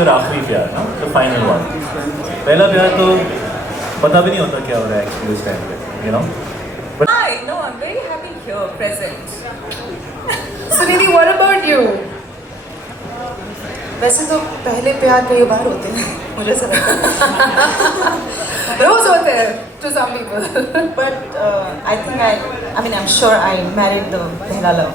और आखिरी प्यार ना, द फाइनल वन. पहला प्यार तो पता भी नहीं होता क्या हो रहा है एक्चुअली उस टाइम पे, you know. Hi, no, I'm very happy here, present. Sunidhi, what about you? वैसे तो पहले प्यार कई बार होते हैं मुझे ऐसा लगता है रोज होते हैं to some people. But I mean I'm sure I married the पहला love.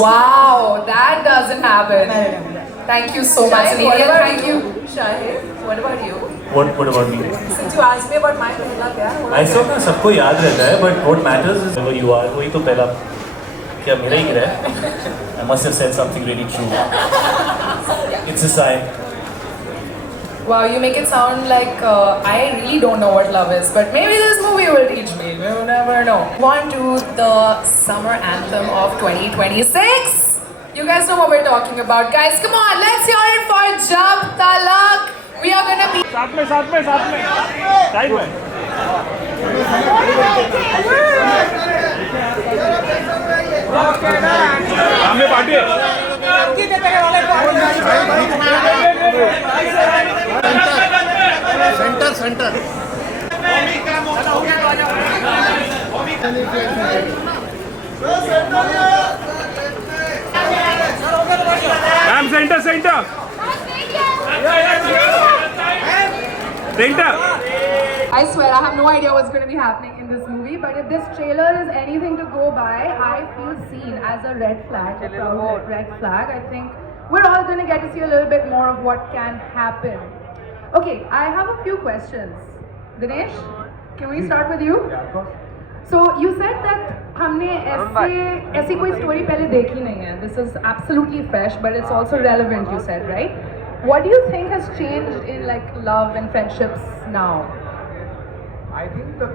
Wow, that doesn't happen. Married him. Thank you so much, Shahid, what Sunidhi, and about thank you? you. Shahid, what about you? What about me? Since you asked me about my पहला प्यार, what ऐसा about ना सबको याद रहता है, but what matters is who you are. वही तो पहला क्या मेरा ही गिरा है? I must have said something really true. It's a sign. Wow, you make it sound like I really don't know what love is, but maybe this movie will teach me. We'll never know. On to the summer anthem of 2026. You guys know what we're talking about. Guys, come on, let's hear it for Jab Talak. We are gonna be... साथ में side में सामने party है centre ma'am centre I swear, I have no idea what's going to be happening in this movie, but if this trailer is anything to go by, I feel seen as a red flag, a proud red flag. I think we're all going to get to see a little bit more of what can happen. Okay, I have a few questions. Dinesh, can we start with you? Yeah, of course. So you said that हमने ऐसी कोई story पहले देखी नहीं है. This is absolutely fresh, but it's also relevant. You said, right? What do you think has changed in like love and friendships now? I think the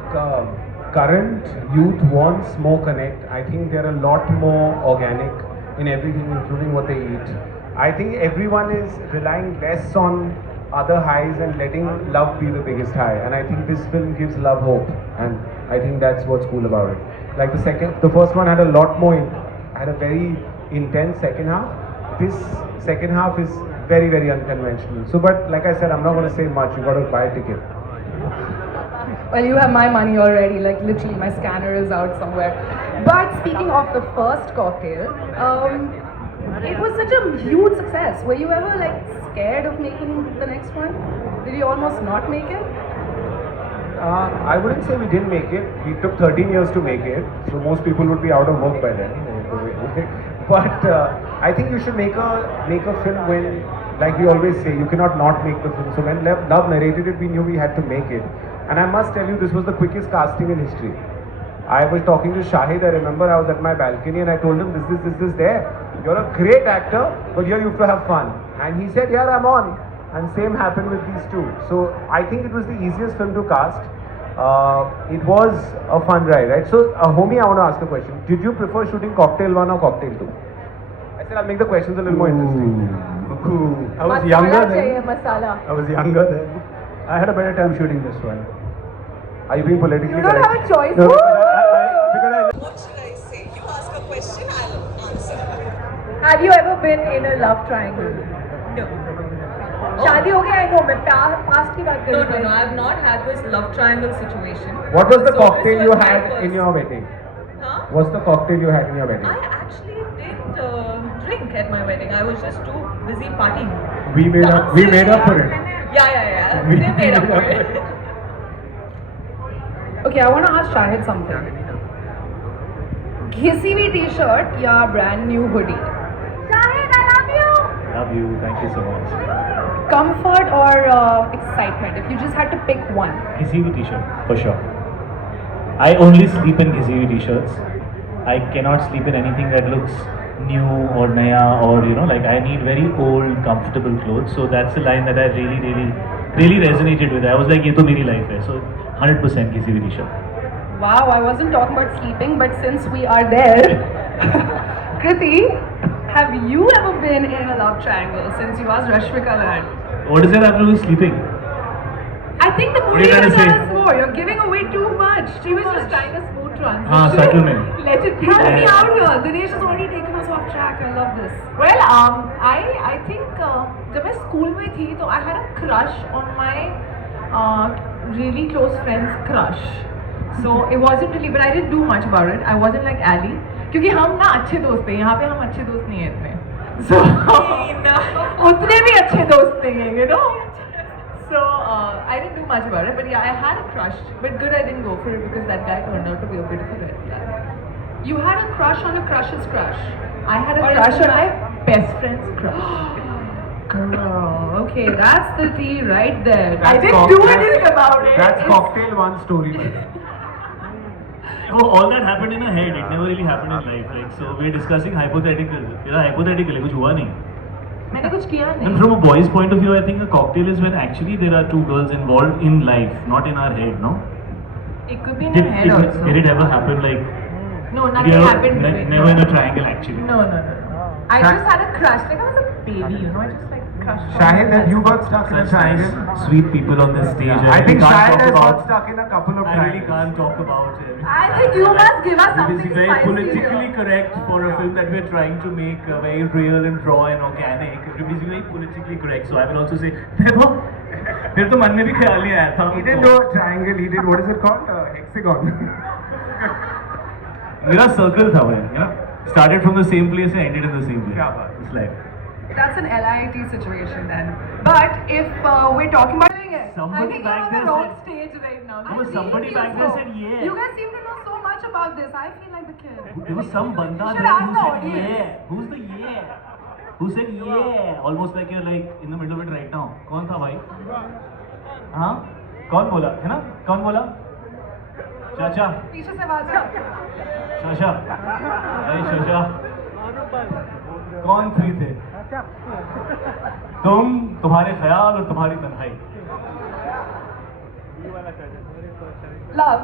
current youth wants more connect. I think they're a lot more organic in everything, including what they eat. I think everyone is relying less on other highs and letting love be the biggest high. And I think this film gives love hope, and I think that's what's cool about it. Like the first one had a lot more, had a very intense second half. This second half is very, very unconventional. So, but like I said, I'm not going to say much. You got to buy a ticket. Well, you have my money already, like literally my scanner is out somewhere. But speaking of the first cocktail, it was such a huge success. Were you ever like scared of making the next one? Did you almost not make it? I wouldn't say we didn't make it. We took 13 years to make it, so most people would be out of work by then. But I think you should make a film when, like we always say, you cannot not make the film. So when Love narrated it, we knew we had to make it. And I must tell you, this was the quickest casting in history. I was talking to Shahid. I remember I was at my balcony and I told him, this there. You're a great actor, but here you have to have fun. And he said, yeah, I'm on. And same happened with these two. So I think it was the easiest film to cast. It was a fun ride, right? So, homie, I want to ask a question. Did you prefer shooting Cocktail 1 or Cocktail 2? I said I'll make the questions a little more interesting. I was younger then. Masala. I was younger then. I had a better time shooting this one. Are you being politically You don't correct? have a choice. No, Woo! because I What should I say? You ask a question, I'll answer. Have you ever been in a love triangle? No. शादी हो गया I know, मैं past की बात कर No, रही no, हूँ. no, I've not had this love triangle situation. What was the So cocktail this you was my had first. in your wedding? Huh? What's the cocktail you had in your wedding? I actually didn't drink at my wedding. I was just too busy partying. we made up for it. Yeah. We made up for it. Okay, I want to ask Shahid something. घिसी हुई t-shirt या brand new hoodie? Shahid, I love you. Love you. Thank you so much. Comfort or excitement? If you just had to pick one. Kisi भी t-shirt for sure. I only sleep in kisi भी t-shirts. I cannot sleep in anything that looks new or naya or like I need very old, comfortable clothes. So that's the line that I really resonated with. I was like, ये तो मेरी life है. So 100% kisi भी t-shirt. Wow, I wasn't talking about sleeping, but since we are there, Kriti, have you ever been in a love triangle since you asked Rashmika that? What does that have to do with sleeping? I think the What are movie you trying can to say? tell us more. You're giving away too much. She was just trying a smooth transition. हाँ subtle में. Let it help me out here. Dinesh has already taken us off track. I love this. Well, I think जब मैं school में थी तो I had a crush on my really close friend's crush. So it wasn't really, but I didn't do much about it. I wasn't like Ali. क्योंकि हम ना अच्छे दोस्त हैं. यहाँ पे हम अच्छे दोस्त नहीं हैं इतने. So उतने भी अच्छे दोस्त नहीं हैं, you know. So I didn't do much about it, but yeah, I had a crush. But good, I didn't go for it because that guy turned out to be a bit of a red flag. You had a crush on a crush's crush. I had a crush on my best friend's crush. Girl, okay, that's the tea right there. I didn't do anything about it. That's cocktail one story. Oh, all that happened in her head. It never really happened in life. Like, so we're discussing hypothetical. तेरा hypothetical है, कुछ हुआ नहीं. मैंने कुछ किया And नहीं. from a boy's point of view, I think a cocktail is when actually there are two girls involved in life, not in our head, no? It could be in your head also. Did it ever happen like? No, did nothing you ever- happened. ne- to it, never no. in a triangle actually. No. I just had a crush. Like I was a baby, you know. I just like crushed. on Shahid, him. have you got stuck in a Such nice, triangle? sweet people on this stage. I think really Shahid can't has talk got about. stuck in a couple of I really triangles. can't talk about it. I think you must give us It something is very spicy. politically correct for a film that we're trying to make very real and raw and organic. It is very politically correct. So I will also say, देखो, मेरे तो मन में भी ख्याल नहीं आया था. He didn't do a triangle, he did, what is it called? Hexagon. मेरा circle था वो, you know. Started from the same place and ended in the same place. क्या बात. It's like. That's an LIT situation then. But if we're talking about doing it, Somebody I think back you're on there the wrong said- stage right now. No, I really somebody feel back there so. said yeah. You guys seem to know so much about this. I feel like the kid. There was some banda You should there ask who the said audience. yeah. Who's the yeah? Who said yeah? Almost like you're like in the middle of it right now. कौन था भाई? हाँ? कौन बोला? है ना? कौन बोला? चाचा, पीछे से आवाज आ चाचा, अरे चाचा, कौन थ्री थे? तुम, तुम्हारे ख्याल और तुम्हारी तन्हाई. Love,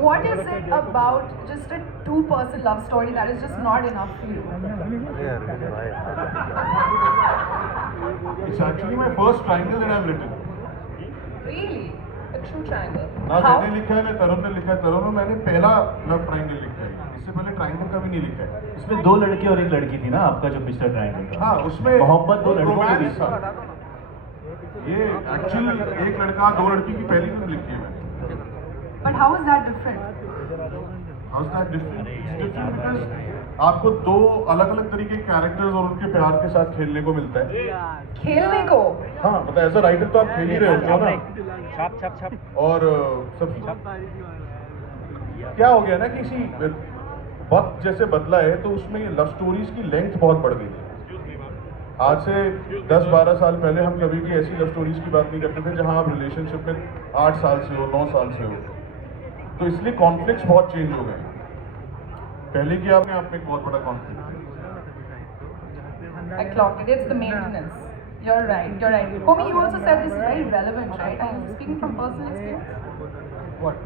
what is it about just a two-person love story that is just not enough for you? It's actually my first triangle that I've written. Really? A true triangle. ना How? मैंने लिखा है ना तरुण ने लिखा है. तरुण में मैंने पहला लव ट्रायंगल लिखा है. इससे पहले ट्रायंगल का भी नहीं लिखा है. इसमें दो लड़के और एक लड़की थी ना आपका जो पिछला ट्रायंगल था. हाँ, उसमें मोहब्बत दो लड़कों के romance बीच था. था. ये एक्चुअली एक लड़का दो लड़की की पहली फिल्म लिखी है मैंने. But how is that different? How is that different? It's different because आपको दो अलग अलग तरीके के कैरेक्टर्स और उनके प्यार के साथ खेलने को मिलता है. खेलने को. हाँ, मतलब एज अ राइटर तो आप खेल ही रहे होते हो ना. और सब क्या हो गया ना, किसी वक्त जैसे बदला है तो उसमें लव स्टोरीज की लेंथ बहुत बढ़ गई है. आज से 10-12 साल पहले हम कभी भी ऐसी लव स्टोरीज की बात नहीं करते थे जहां आप रिलेशनशिप में 8 साल से हो, 9 साल से हो. तो इसलिए कॉन्फ्लिक्ट्स बहुत चेंज हो गए. पहले की आपने आप में एक बहुत बड़ा कॉन्फ्लिक्ट है. I clocked it. It's the maintenance. You're right. You're right. Homie, you also said this is very relevant, right? Are you speaking from personal experience? What,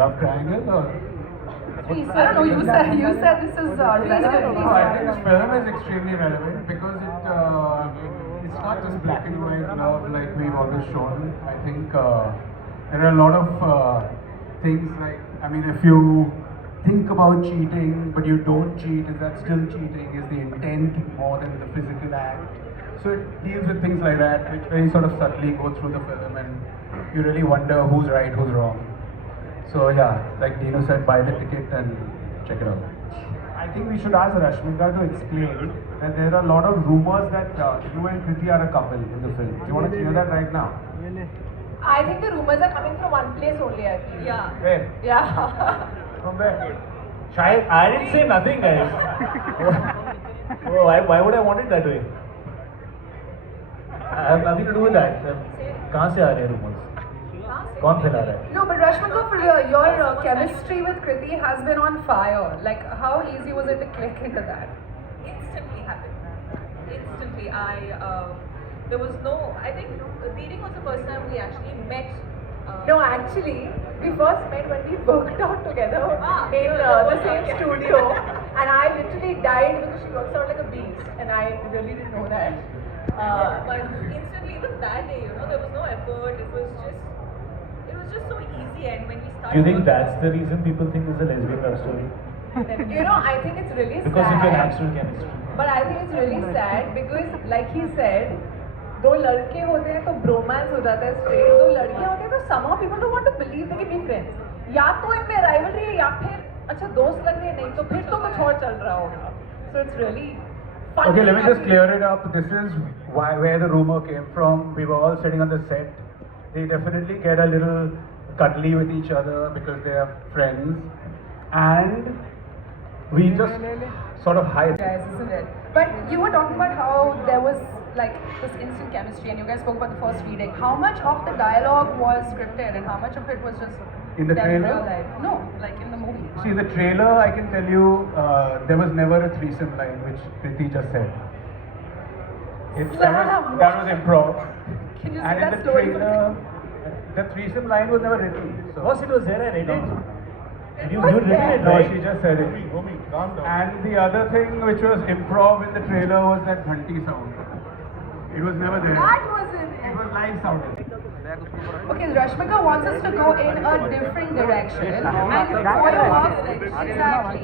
love triangle or? Please, I don't know. You said this is relevant. No, I think this film is extremely relevant because it's not just black and white love like we've always shown. I think there are a lot of things like, I mean, if you think about cheating but you don't cheat, is that still cheating? Is the intent more than the physical act? So it deals with things like that, which very sort of subtly go through the film, and you really wonder who's right, who's wrong. So yeah, like Dino said, buy the ticket and check it out. I think we should ask Rashmika to explain that there are a lot of rumors that you and Kriti are a couple in the film. Do you want to clear that right now? I think the rumors are coming from one place only. I feel. Yeah. Where? Yeah. From where? Shahid, I didn't say nothing, guys. Why would I want it that way? I have nothing to do with that. कहाँ से आ रहे हैं rumors? कौन फैला रहा है? No, but Rashmika, for your chemistry with Kriti has been on fire. Like, how easy was it to click into that? Instantly happened. Instantly. There was no, I think reading was the first time we actually met. No, actually, we first met when we worked out together in the same studio, and I literally died because she works out like a beast, and I really didn't know that. But instantly, even that day, there was no effort. It was just it was just so easy. And when we started, Do you think that's the reason people think it's a lesbian love story? You know, I think it's really Because of your sad. natural chemistry. But I think it's really sad because, like he said, दो लड़के होते हैं तो bromance हो जाता है straight. दो लड़कियां होती हैं तो somehow people don't want to believe they can be friends. या तो इनमें rivalry है या फिर अच्छा दोस्त लग रहे हैं नहीं तो फिर तो कुछ और चल रहा होगा. So it's really funny. Okay, let me just clear it up. This is where the rumor came from. We were all sitting on the set. They definitely get a little cuddly with each other because they are friends. And we just sort of hide. Guys, isn't it? But you were talking about how there was like this instant chemistry, and you guys spoke about the first reading. How much of the dialogue was scripted, and how much of it was just In the them trailer? real life? No, like in the movie. See, in the trailer, I can tell you there was never a threesome line, which Kriti just said. That was improv. Can you say And in that the story? trailer, the threesome line was never written. So. Boss, it was there, I read it. You was written there. it, No, right? she just said it. Homie, calm down. And the other thing which was improv in the trailer was that ghanti sound. It was never there. That wasn't It was live sounded. Okay, Rashmika wants us to go in a different direction and follow up. Exactly.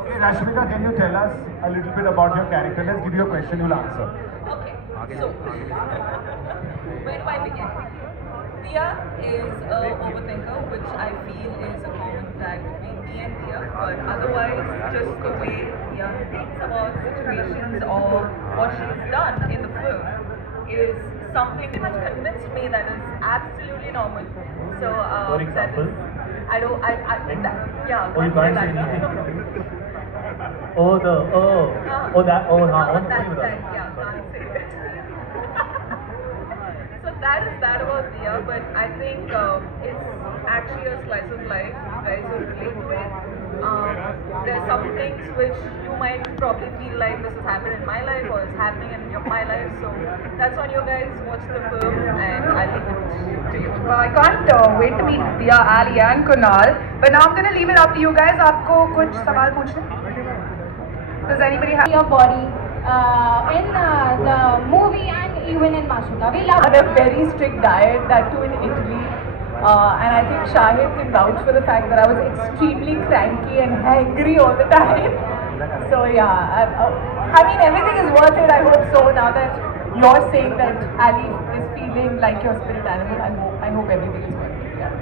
Okay, Rashmika, can you tell us a little bit about your character? Let's give you a question, you'll answer. Okay, so where do I begin? Dia is a overthinker, which I feel is a common tag between me and Dia. But otherwise, just the way Dia thinks about situations or what she's done in the film is something which convinced me that is absolutely normal. So For example? I don't. Yeah. Oh, you can't say that. anything. Oh, that, oh, that, no, yeah, can't say it. So that is that about Dia, but I think it's actually a slice of life. You guys will relate to it. There's some things which you might probably feel like this has happened in my life or is happening in my life. So that's on you guys. Watch the film and I'll leave it to you. I can't wait to meet Dia, Ali and Kunal. But now I'm gonna leave it up to you guys. आपको कुछ सवाल पूछने? Does anybody have your body in the movie and even in Mashika. We love On a very strict diet, that too in Italy. And I think Shahid can vouch for the fact that I was extremely cranky and hangry all the time. So yeah, I mean everything is worth it. I hope so. Now that you're saying that Ali is feeling like your spirit animal, I hope everything is worth it. Yeah.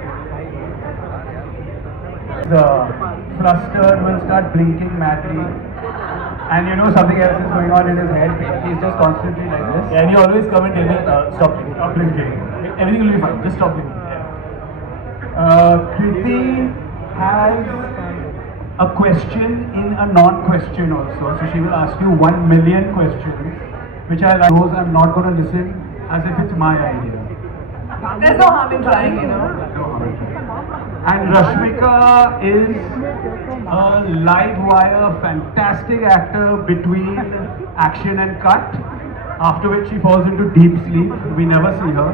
Flustered, will start blinking madly. And you know something else is going on in his head because he's just constantly like this. Yeah, and you always come and tell me, stop blinking. Stop blinking. Everything will be fine, just stop blinking. Kriti has a question in a non-question also. So she will ask you 1 million questions, which I like. Those I'm not going to listen as if it's my idea. There's no harm in trying, you know. And Rashmika is a live wire, fantastic actor between action and cut. After which she falls into deep sleep. We never see her.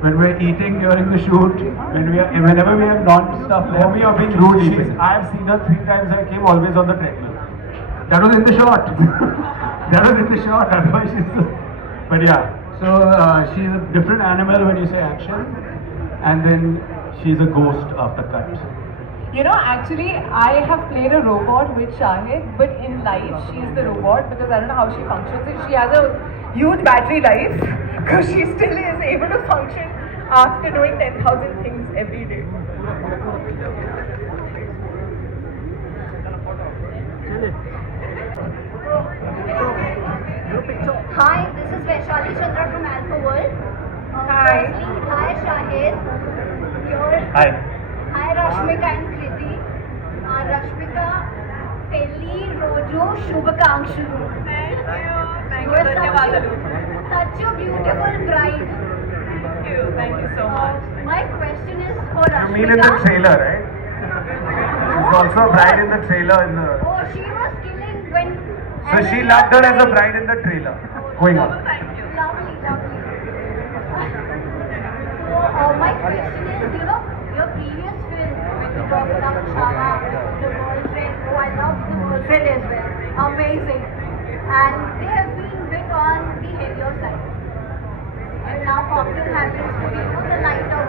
When we're eating during the shoot, whenever we have non-stuff left, we are being rude. I have seen her 3 times. I came always on the treadmill. That was in the shot. That was in the shot. Otherwise, but yeah. So she's a different animal when you say action, and then she's a ghost after cut. You know, actually, I have played a robot with Shahid, but in life, she's the robot because I don't know how she functions. She has a huge battery life because she still is able to function after doing 10,000 things every day. Hi, this is Vaishali Chandra from Alpha World. Hi. Firstly, hi Shahid. Hi. Hi Rashmika and Kriti. Rashmika, Pelli Rojo Shubhakangshu. Thank You are such a beautiful bride. Thank you so much. My question is for Rashmika. You mean in the trailer, right? She's also a bride in the trailer. Oh, she was killing when. So she loved her as a bride in the trailer. Going on. Thank you. Lovely, lovely. So, my question is, you know, your previous film, when you talked about Shama, the girlfriend, oh, I love the girlfriend as well. Amazing. And they have been bit on the heavier side. And now Cocktail happens to be, you know, the lighter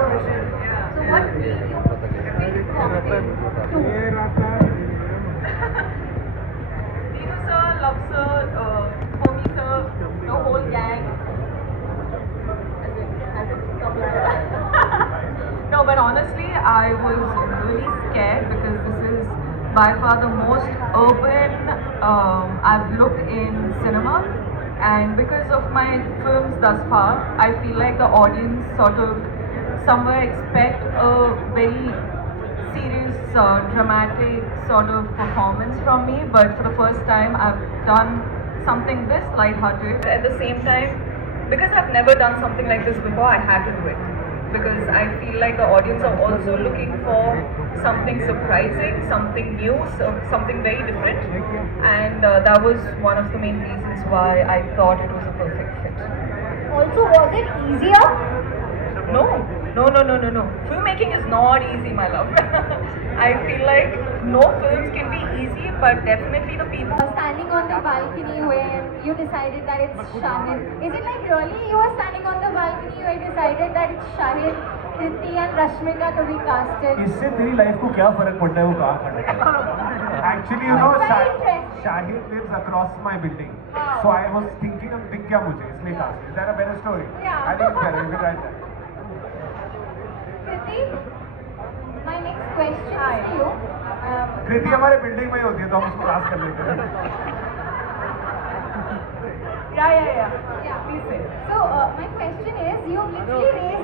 what made you pick Cocktail 2? Neetu sir, Love sir, Homie sir, the whole gang. No, but honestly, I was really scared because this is by far the most urban I've looked in cinema. And because of my films thus far, I feel like the audience sort of somewhere expect a very serious, dramatic sort of performance from me. But for the first time, I've done something this lighthearted. At the same time, because I've never done something like this before, I had to do it. Because I feel like the audience are also looking for something surprising, something new, something very different. And that was one of the main reasons why I thought it was a perfect fit. Also, was it easier? No. Filmmaking is not easy, my love. I feel like no films can be easy, but definitely the people. Standing on the balcony where you decided that it's Shahid. Is it like really you were standing on the balcony where you decided that it's Shahid, Kriti and Rashmika to be casted? इससे तेरी life को क्या फर्क पड़ता है वो कहाँ खड़ा है? Actually, you know, Very interesting. Shahid lives across my building. Wow. So I was thinking of दिख गया मुझे इसलिए cast. Is that a better story? Yeah. I think it's better. You can write that. Kriti, my next question is to you. कृति हमारे building में ही होती है तो हम उसको cast कर लेते हैं. Yeah. Yeah. Please say. So, my question is, you've literally raised